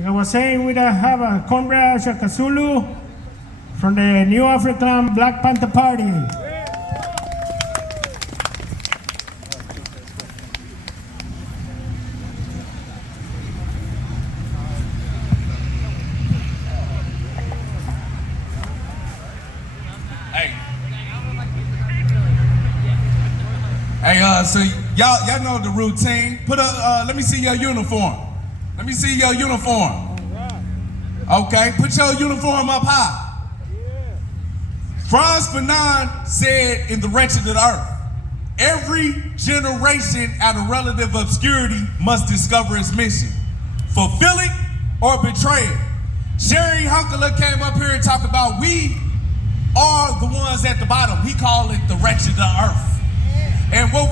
Like I was saying, we have a comrade Shaka Zulu from the new Afrikan Black Panther Party. Hey, so y'all know the routine. Let me see your uniform. Let me see your uniform. Okay, put your uniform up high. Franz Fanon said in The Wretched of the Earth, every generation out of relative obscurity must discover its mission, fulfill it or betray it. Sherry Hunkler came up here and talked about we are the ones at the bottom. He called it the wretched of the earth. And what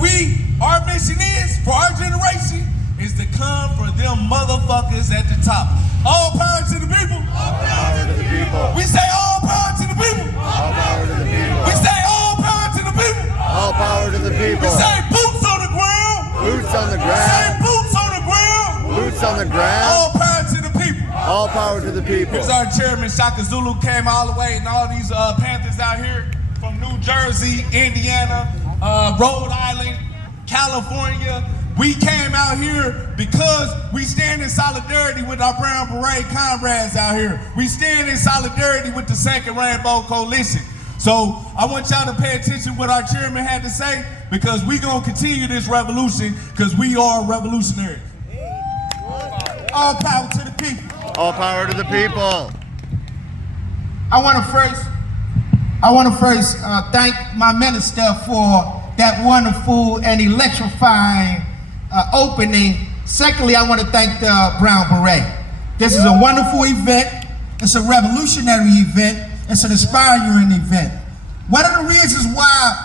our mission is for our generation is to come for them motherfuckers at the top. All power to the people. All power to the people. We say all power to the people. All power to the people. We say all power to the people. All power to the people. We say boots on the ground. Boots on the ground. We say boots on the ground. Boots on the ground. All power to the people. All power to the people. Here's our chairman, Shaka Zulu, came all the way, and all these Panthers out here from New Jersey, Indiana, Rhode Island, California. We came out here because we stand in solidarity with our Brown Beret comrades out here. We stand in solidarity with the Second Rainbow Coalition. So I want y'all to pay attention to what our chairman had to say, because we gonna continue this revolution because we are revolutionaries. All power to the people. All power to the people. I want to first thank my minister for that wonderful and electrifying opening. Secondly, I want to thank the Brown Beret. This is a wonderful event. It's a revolutionary event. It's an inspiring event. One of the reasons why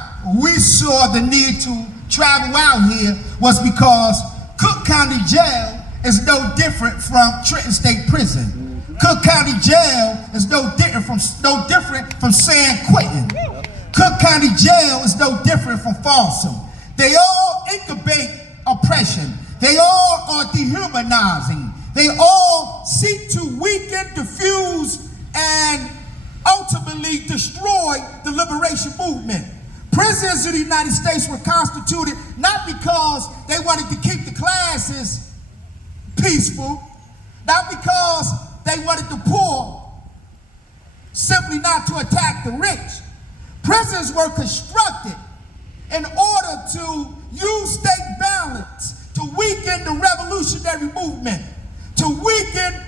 we saw the need to travel out here was because Cook County Jail is no different from Trenton State Prison. Cook County Jail is no different from San Quentin. Cook County Jail is no different from Folsom. They all incubate oppression. They all are dehumanizing. They all seek to weaken, diffuse, and ultimately destroy the liberation movement. Prisons in the United States were constituted not because they wanted to keep the classes peaceful, not because they wanted the poor simply not to attack the rich. Prisons were constructed in order to use state balance to weaken the revolutionary movement, to weaken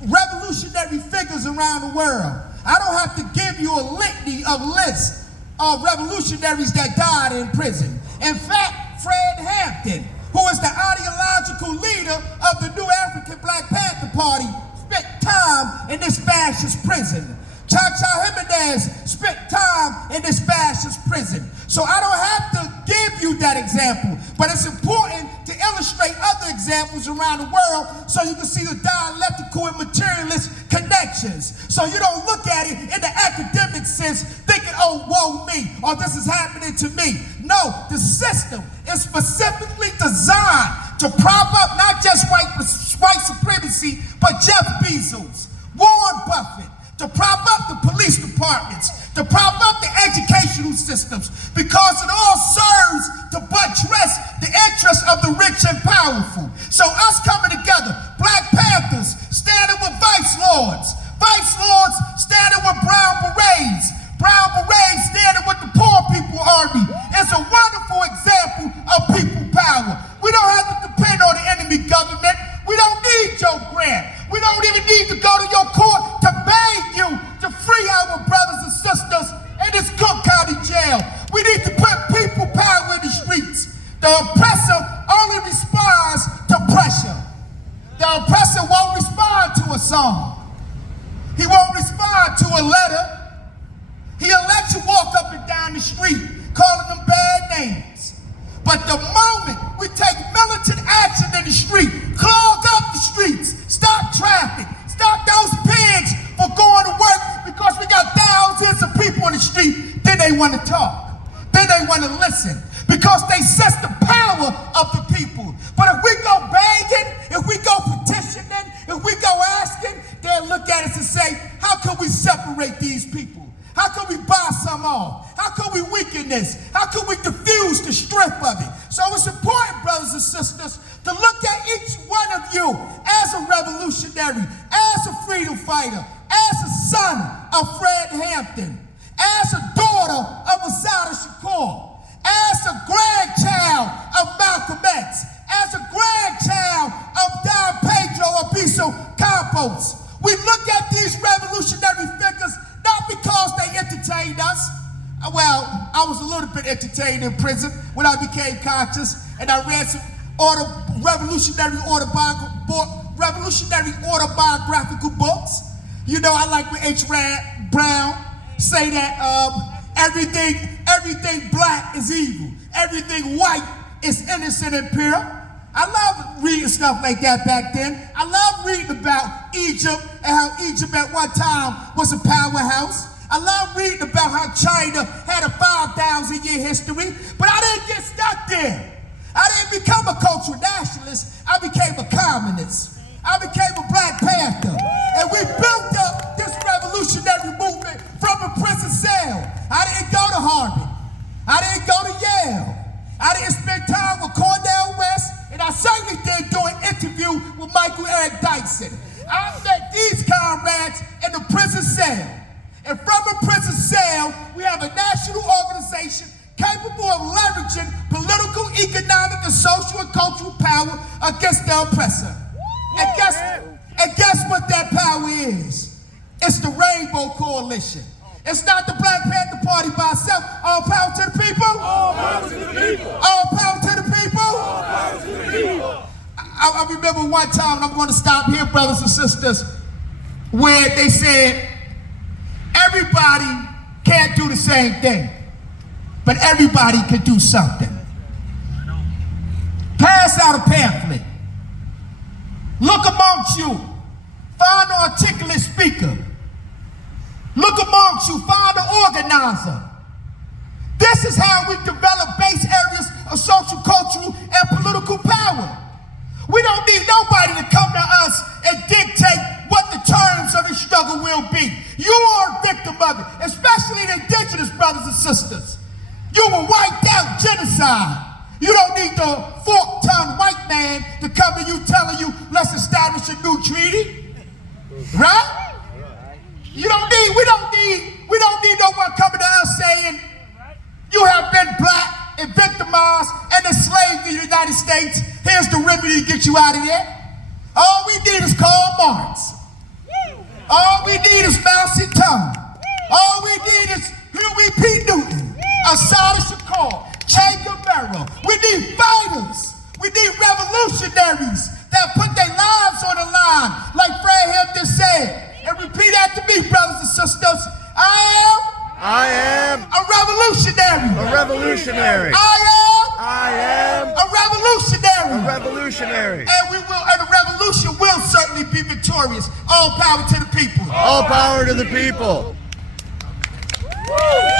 revolutionary figures around the world. I don't have to give you a litany of lists of revolutionaries that died in prison. In fact, Fred Hampton, who is the ideological leader of the new African Black Panther Party, spent time in this fascist prison. Cha-Cha Jimenez spent time in this fascist prison. So I don't have to give you that example, but it's important to illustrate other examples around the world so you can see the dialectical and materialist connections. So you don't look at it in the academic sense thinking, oh, woe me, or this is happening to me. No, the system is specifically designed to prop up not just white supremacy, but Jeff Bezos, Warren Buffett, to prop up the police departments, to prop up the educational systems, because it all serves to buttress the interests of the rich and powerful. So us coming together, Black Panthers standing with Vice Lords standing with Brown Berets, Brown Berets standing with the Poor People Army, is a wonderful example of people power. We don't have to depend on the enemy government. We don't need your grant. We don't even need to go to your court to beg you to free our brothers and sisters in this Cook County jail. We need to put people power in the streets. The oppressor only responds to pressure. The oppressor won't respond to a song. He won't respond to a letter. He'll let you walk up and down the street calling them bad names. But the moment we take militant action in the street, clog up the streets, stop traffic, stop those pigs from going to work because we got thousands of people in the street, then they want to talk. Then they want to listen because they sense the power of the people. But if we go begging, if we go petitioning, if we go and say, how can we separate these people? How can we buy some off? How can we weaken this? How can we diffuse the strength of it? So it's important, brothers and sisters, to look at each one of you as a revolutionary, as a freedom fighter, as a son of Fred Hampton, as a daughter of Assata Shakur, as a grandchild of Malcolm X, as a grandchild of Don Pedro Abiso Campos. We look at these revolutionary figures not because they entertained us. Well, I was a little bit entertained in prison when I became conscious, and I read some revolutionary autobiographical books. You know, I like when H. Brown say that everything black is evil, everything white is innocent and pure. I love reading stuff like that back then. I love reading about Egypt and how Egypt at one time was a powerhouse. I love reading about how China had a 5,000-year history, but I didn't get stuck there. I didn't become a cultural nationalist. I became a communist. I became a Black Panther. And we built up this revolutionary movement from a prison cell. I didn't go to Harvard. I didn't go to Yale. I didn't spend time with Cornell West, and I certainly didn't do an interview with Michael Eric Dyson. I met these comrades in the prison cell. And from a prison cell, we have a national organization capable of leveraging political, economic, and social and cultural power against the oppressor. And guess what that power is? It's the Rainbow Coalition. It's not the Black Panther Party by itself. All power to the people. All power to the people. All power to the people. All power to the people. I remember one time, and I'm going to stop here, brothers and sisters, where they said everybody can't do the same thing, but everybody can do something. Pass out a pamphlet. Look amongst you. Find an articulate speaker. Look amongst you. Find an organizer. This is how we develop base areas of social, cultural, and political power. We don't need nobody to come to us and dictate what the terms of the struggle will be. You are a victim of it, especially the indigenous brothers and sisters. You were wiped out, genocide. You don't need the fork-tongued white man to come to you telling you, let's establish a new treaty. Right? We don't need no one coming to us saying, you have been black and victimized and enslaved in the United States. Here's the remedy to get you out of there. All we need is Karl Marx. All we need is Mao Zedong. All we need is Huey P. Newton, Assata Shakur, Che Guevara. We need fighters. We need revolutionaries that put their lives on the line, like Fred Hampton said. And repeat after me, brothers and sisters. I am a revolutionary. A revolutionary. I am a revolutionary. revolutionary. And the revolution will certainly be victorious. All power to the people. All power to the people. Woo!